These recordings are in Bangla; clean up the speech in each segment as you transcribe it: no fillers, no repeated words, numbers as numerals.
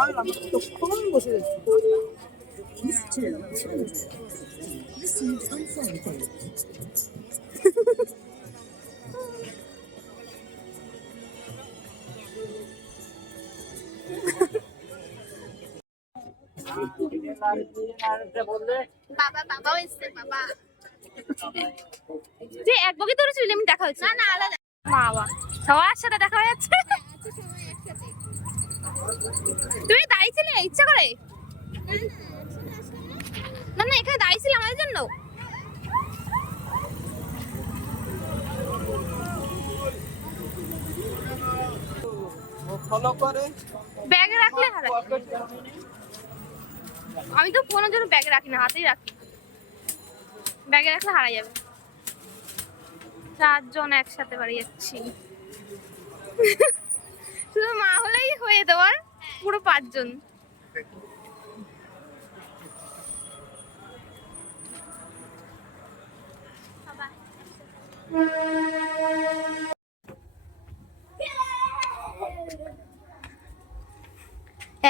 আর আমি তখন বসে গেছি। বাবা বাবাও এসছে বাবা যে এক বগি তোর ছিল আমি দেখা হচ্ছে না না আলাদা বাবা সবার সাথে দেখা হয়ে যাচ্ছে তুমি দাঁড়িয়েছিলে ইচ্ছা করে না না এখানে দাঁড়িয়েছিলে আমাদের জন্য ফলো করে ব্যাগে রাখলে হারাই আমি তো ফোনের জন্য ব্যাগে রাখি না হাতেই রাখি ব্যাগে রাখলে হারা যাবে 4 জন একসাথে বাড়ি যাচ্ছি শুধু মা হলেই হয়ে দেওয়ার পুরো 5 জন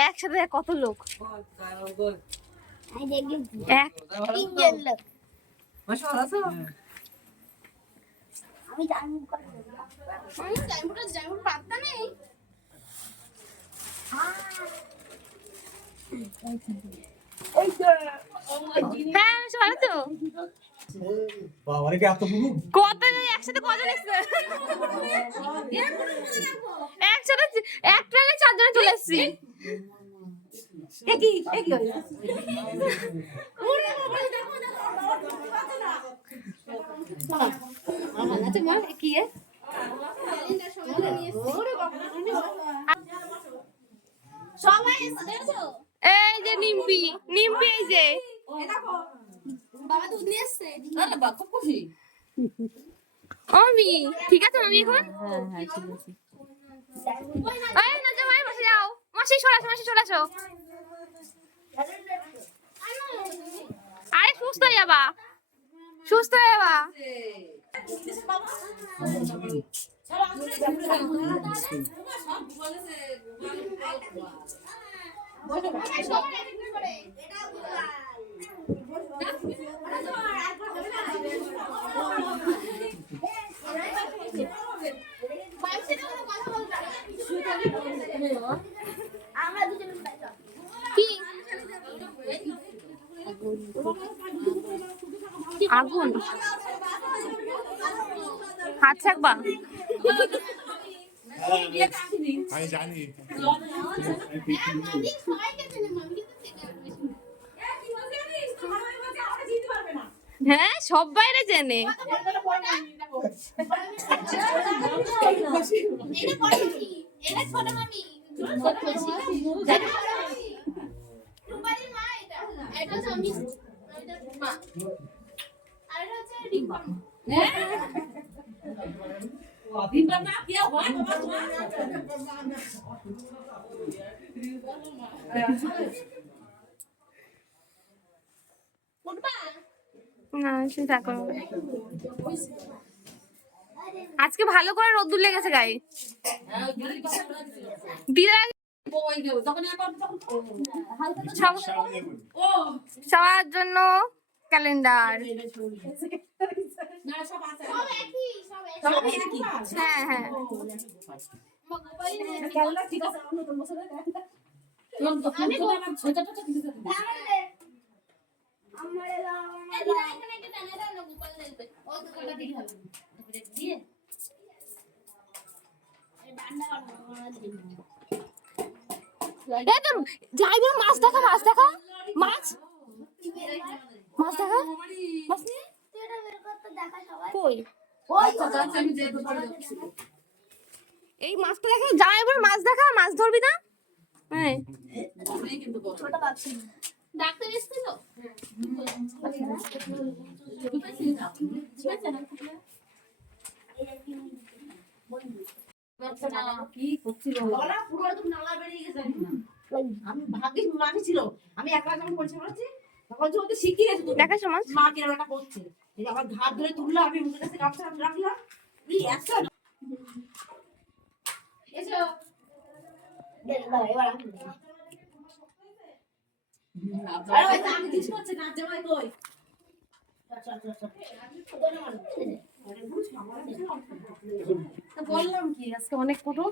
একসাথে কত লোক এক 3 জন লোক আমি জানি পাত্তা নেই হ্যাঁ ভালো তো কত একসাথে কজন এসছে একসাথে এক ট্রেনে 4 জনে চলে এসেছি এই যে নিম্পি নিম্পি এই যে বাবা দুধ নিয়ে এসছে আরে বাবা খুব খুশি আমি ঠিক আছে আমি এখন হ্যাঁ ঠিক আছে এই না জামাই বসে যাও মাসি সরে আসো আরে সুস্থ হয়ে যাবা কি আগুন হাত ছাকবা আমি জানি হ্যাঁ সব বাইরে জেনে না সেটা করো আজকে ভালো করে রোদ্দুর লেগেছে গায়ে সবার জন্য ক্যালেন্ডার হ্যাঁ হ্যাঁ যাইবে মাছ দেখা মাছ কই এই মাছটা দেখা যা এবার মাছ দেখা মাছ ধরবি না হ্যাঁ ডাক্তার এসেছিল কি করছিল পুরো একদম নালা বেরিয়ে গেছে আমি ভাগ্যিস মাঝে ছিল আমি একলা যখন পরিচয় করেছি তখন যে শিখিয়ে গেছে দেখাছো মাছ মা কিরকম একটা করছে এই আমার ঘাট ধরে তুললো আমি মুখের কাছে গামছা রাখলাম এই একটা এসো এবার আমি কিছু হচ্ছে না জামাই কই বললাম কি আজকে অনেক ফটো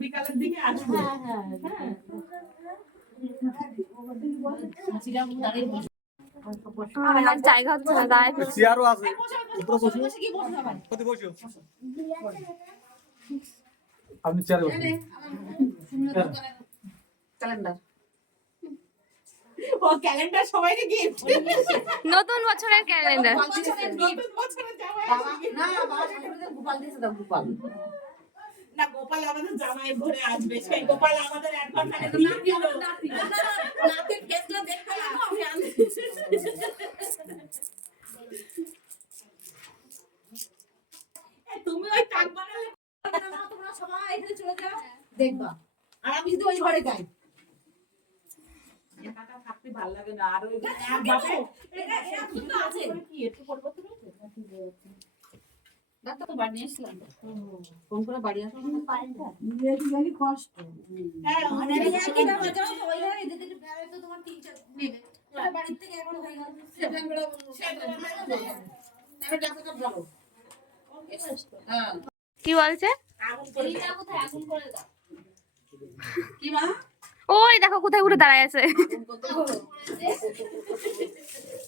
বিকালের দিকে আসবে আমার জায়গা হচ্ছে না দাঁড়ায় চেয়ারও আছে আপনি চেয়ারে বসুন ক্যালেন্ডার ও ক্যালেন্ডার সবাইকে গিফট নতুন বছরের ক্যালেন্ডার নতুন বছরের জামাই না বাবা ঠাকুরদের গোপাল দিয়েছে দাও গোপাল না গোপাল আমাদের জামাই ঘরে আসবে সেই গোপাল আমাদের অ্যাডভান্স আগে তো নাতির ফেসটা দেখতে লাগো আমি আনছি তুমি ওই কাক বানালে না তোমরা সবাই এখানে চলে যাও দেখবা আর আমি যদি ওই ঘরে যাই একা একা থাকতে ভালো লাগে না আর ওই এক বাপে এটা কিন্তু আছে কি একটু পরিবর্তন হয়েছে ডাক্তার তো বাড়ি নিয়ে আসলাম ফোন করে বাড়ি আসলাম না পারেনটা জানি কষ্ট হ্যাঁ মানে একই বাজার ওই ঘরে এদের বেড়ে তো তোমার 3-4 নেবে বাড়ি থেকে এখন হয়ে গেল সেপ্টেম্বরে আমি ডাক্তার বলো হ্যাঁ কি বলছে আগুন করে দাও কোথায় আগুন করে দাও কি মা ওই দেখো কোথায় উঠে দাঁড়ায় আছে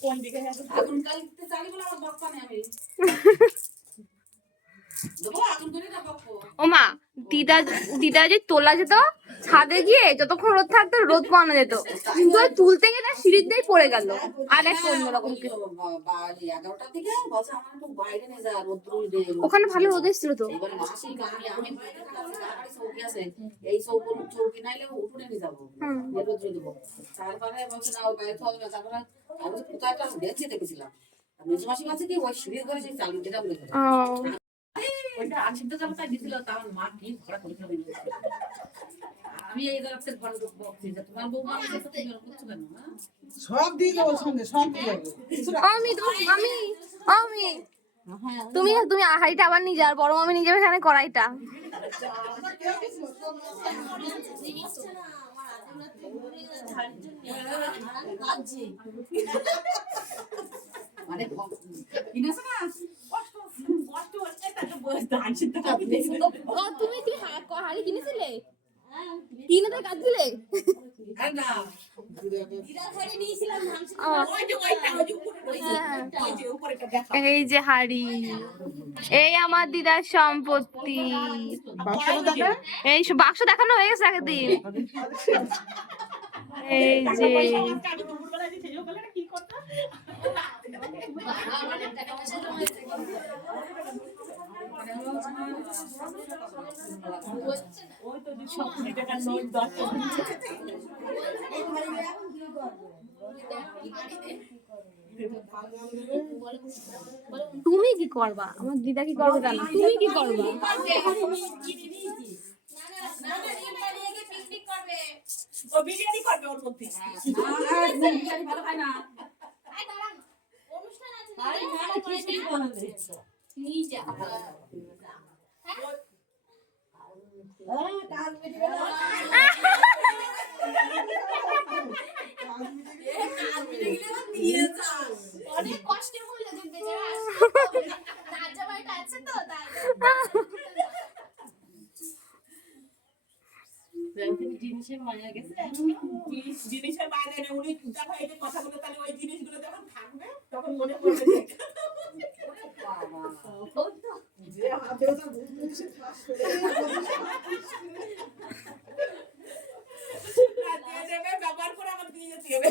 কোন দিকে আগুন কালতে চালি বলে আমার বাপ্পা নেই আমি দেখো আগুন করে না বাপ্পা ও মা দিদা দিদা যে তোলা যেত ছাদে গিয়ে যতক্ষণ রোদ থাকতো রোদ পাওয়ানো যেত কিন্তু ওই তুলতে গিয়ে না সিঁড়ির দিয়েই পড়ে গেল আর একটা অন্যরকম কিছু। 11টার দিকে বলছে আমার একটু বাইরে নিয়ে যা রোদ্রুই দে ওখানে ভালো রোদ এসেছিল তো এবারে মাসি আমি বাইরে কাছে চৌকি আছে এই চৌকি নাইলে উঠুনে নিয়ে যাবো রোদ্রুই দেবো তারপরে বলছে না বাইরে তো হবে না তারপরে আমি কোথায় একটা দেখছি দেখেছিলাম মেজো মাসি বলছে কি ওই সিঁড়ির ঘরে সেই চালু যেটা বলে ওইটা আশিটা চালটা দিছিল তার মা কি ঘোড়া করেছিল আমি এই জায়গাতে বন্ধ বক্সি যে তোমার বউ মা তো তুমি করছো কেন সব দিয়ে দেবো সঙ্গে সব দিয়ে দেবো আমি তুমি তুমি হাঁড়িটা আবার নিয়ে যাও বড় মামি নিয়ে যাবে এখানে কড়াইটা মানে কিনেছ না কষ্ট হচ্ছে তাকে বয়স ধান সিদ্ধ করতে ও তুমি কি হাঁড়ি কিনেছিলে কিনে তো কাজ দিলে আর না দিদার ঘরে নিয়েছিলাম ধান সিদ্ধ ওই যে ওই যে উপরেটা দেখা এই যে হাঁড়ি এই আমার দিদার সম্পত্তি এই বাক্স দেখানো হয়ে গেছে আগের দিন এই যে আমি দুপুরবেলা যে সেজো বলে কি করতে মানে টাকা পয়সা জমাইছে ওই তো 100 টাকা নোট 10 তুমি কি করবা আমার দিদা কি করবে জানো তুমি কি করবা ও বিরিয়ানি করবে ওর মধ্যে বিরিয়ানি ভালো খায় না অনুষ্ঠান আছে না কি বানাবে নিয়ে যা কাল মিটবে অনেক কষ্ট হলো যে বেচারা রাজা ভাইটা আছে তো তাই জিনিসের মায়া গেছে জিনিসের মায়া নেই উনি দেখো এই যে কথাগুলো তাহলে ওই জিনিসগুলো যখন থাকবে তখন মনে পড়বে যে হাতেও তো বুঝতে ব্যবহার করে আমার দিয়ে যেতে হবে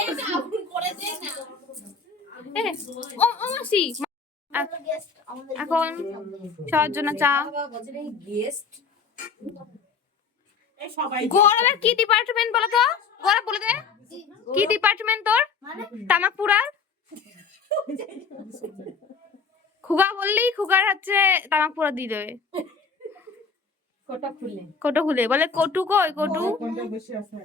এইটা আপনি করে দেন না ও ও মাসি এখন সবার জন্য চা গেস্ট এই সবাই গৌরবের কি ডিপার্টমেন্ট বলো তো গৌরব বলে দে কি ডিপার্টমেন্ট তোর তামাকপুরার খুগা বললেই খুগার হচ্ছে তামাকপুরা দিয়ে দেবে কোটো খুলে বলে কটু কই কটু কোনটা বসে আছে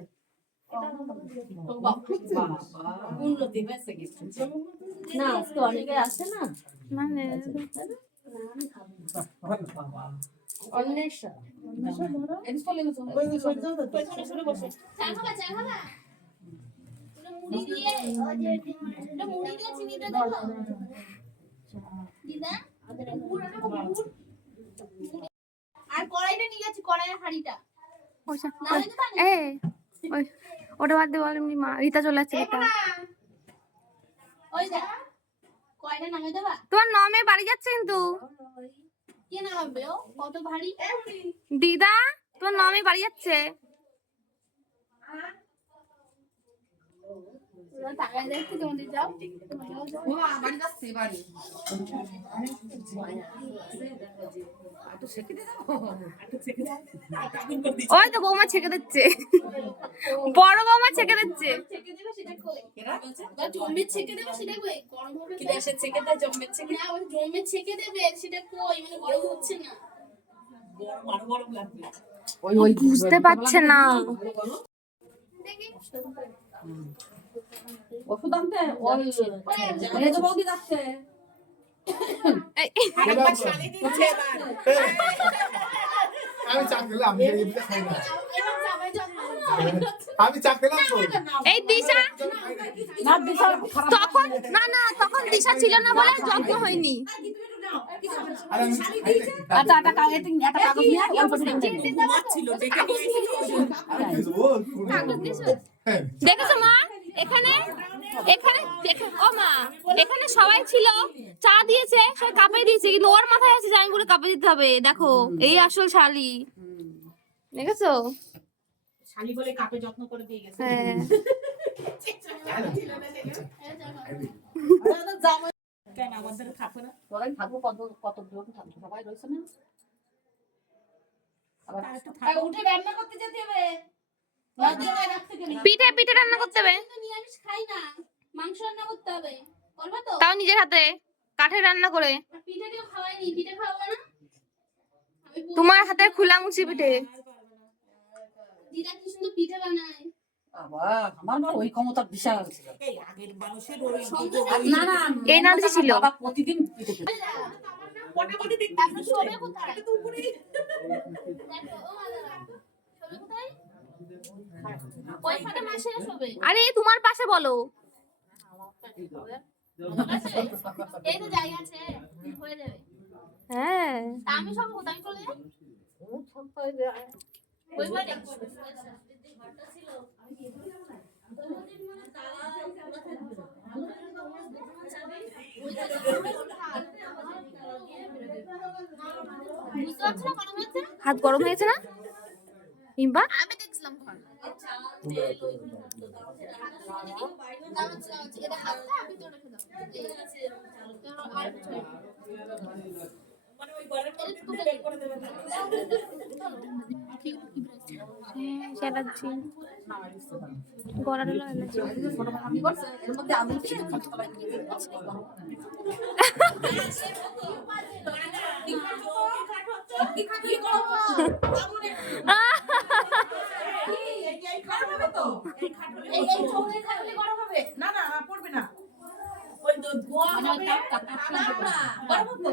উন্নতি হয়েছে না আজকে অনেকে আসে না মানে অন্বেষা আর কড়াইটা নিয়ে যাচ্ছি, কড়াইয়ের হাঁড়িটা এ ওই ওটা বাদ দিয়ে বল এমনি মা রীতা চলে যাচ্ছে রীতা ওই দেখ কড়াইটা নামিয়ে দেবা। তোমার নমে বাড়ি যাচ্ছে কিন্তু কে নামাবে? ও কত ভারী। দিদা তোমার নমে বাড়ি যাচ্ছে তোমরা তাকায় দেখতে তোমাদের যাও। ও বাড়ি যাচ্ছে বাড়ি। ওই তো বৌমা ছেঁকে দিচ্ছে বড় বৌমা ছেঁকে দিচ্ছে ছেঁকে দেবে সেটা কই? বা জম্মে ছেঁকে দেবে সেটা কই? গরম হবে কি দেশে ছেকে দেয় জম্মে ছেকে না, ওই জম্মে ছেঁকে দেবে সেটা কই? মানে গরম হচ্ছে না। বুঝতে পারছে না দেখি ওষুধ আনতে ওই মেজ বৌদি যাচ্ছে আমি চা খেলাম খাই না এবার জামাই যত্ন আমি চা খেলাম তো এই দিশা না দিশা তখন না তখন দিশা ছিল না বলে যত্ন হয়নি আর আমি খাই না একটা কাগজ নিয়ে অল্প দেখেছো মা এখানে এখানে ও মা এখানে সবাই ছিল চা দিয়েছে সবাই কাপে দিয়েছে কিন্তু ওর মাথায় আছে জামাইগুলো কাপে দিতে হবে দেখো এই আসল শালি দেখেছো শালি বলে কাপে যত্ন করে দিয়ে গেছে। হ্যাঁ কেন আমাদের খাবে না? তোরাই থাকবো কত দূর থাকবো সবাই রয়েছে না আবার উঠে রান্না করতে যেতে হবে। লজ্জা রাখতে গেলে পিঠে রান্না করতে হবে আমি তো নিরামিষ খাই না, মাংস রান্না করতে হবে। করবা তো? তাও নিজের হাতে কাঠে রান্না করে আর পিঠে কেউ খাওয়াইনি, পিঠে খাওয়াবো না? আমি তোমার হাতে খুলামুচি পিঠে দিদা কি সুন্দর পিঠে বানায়। বাবা আমার না ওই ক্ষমতা বিশাল ছিল এই আগের মানুষের ওই না না এই নামটি ছিল। বাবা প্রতিদিন পিঠে খেত। তারপর শোবে কোথায়? দেখো, ও মাদারা, শোবে কোথায়? ওই ফাটে মাসে শোবে। আরে তোমার পাশে বলো আছে? এই তো জায়গা আছে, হয়ে যাবে। হ্যাঁ তা আমি সব কোথায় চলে যাই? ওই বাড়ি? বুঝতে পারছো না গরম হচ্ছে? হাত গরম হয়েছে না কিংবা আমি দেখছিলাম ঘর। এটা হাতটা ভিতরে রেখে দাও। আর কিছু না। অ্যালার্জি গলার অ্যালার্জি আমি করছে এর মধ্যে আমি কিছু খাচ্ছি বলে এই চৌড়ে থাকলে গরম হবে না, না পড়বে না। ওই ধোয়া হবে গরম তো